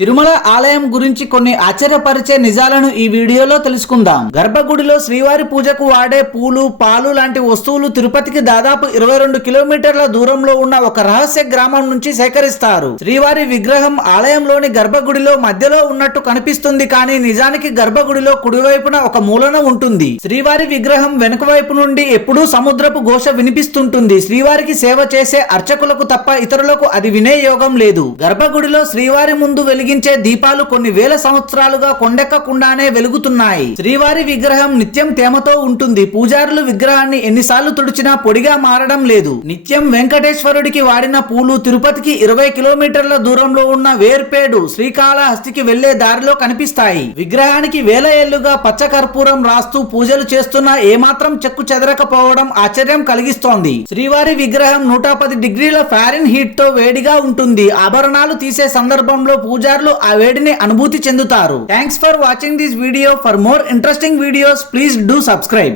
తిరుమల ఆలయం గురించి కొన్ని ఆశ్చర్యపరిచే నిజాలను ఈ వీడియోలో తెలుసుకుందాం. గర్భగుడిలో శ్రీవారి పూజకు వాడే పూలు, పాలు లాంటి వస్తువులు తిరుపతికి దాదాపు 22 కిలోమీటర్ల దూరంలో ఉన్న ఒక రహస్య గ్రామం నుంచి సేకరిస్తారు. శ్రీవారి విగ్రహం ఆలయంలోని గర్భగుడిలో మధ్యలో ఉన్నట్టు కనిపిస్తుంది, కానీ నిజానికి గర్భగుడిలో కుడివైపున ఒక మూలన ఉంటుంది. శ్రీవారి విగ్రహం వెనుక వైపు నుండి ఎప్పుడూ సముద్రపు ఘోష వినిపిస్తుంటుంది. శ్రీవారికి సేవ చేసే అర్చకులకు తప్ప ఇతరులకు అది వినే యోగం లేదు. గర్భగుడిలో శ్రీవారి ముందు వెలిగించే దీపాలు కొన్ని వేల సంవత్సరాలుగా కొండెక్కకుండానే వెలుగుతున్నాయి. శ్రీవారి విగ్రహం నిత్యం తేమతో ఉంటుంది. పూజారులు విగ్రహాన్ని ఎన్నిసార్లు తుడిచినా పొడిగా మారడం లేదు. నిత్యం వెంకటేశ్వరుడికి వాడిన పూలు తిరుపతికి 20 కిలోమీటర్ల దూరంలో ఉన్న వేర్పేడు శ్రీకాళహస్తికి వెళ్లే దారిలో కనిపిస్తాయి. విగ్రహానికి వేల ఏళ్లుగా పచ్చ కర్పూరం రాస్తూ పూజలు చేస్తున్నా ఏమాత్రం చెక్కు చెదరకపోవడం ఆశ్చర్యం కలిగిస్తోంది. శ్రీవారి విగ్రహం 110 డిగ్రీల ఫారెన్ హీట్ తో వేడిగా ఉంటుంది. ఆభరణాలు తీసే సందర్భంలో పూజారులు ఆ వేడిని అనుభూతి చెందుతారు. Thanks for watching this video. For more interesting videos please do subscribe.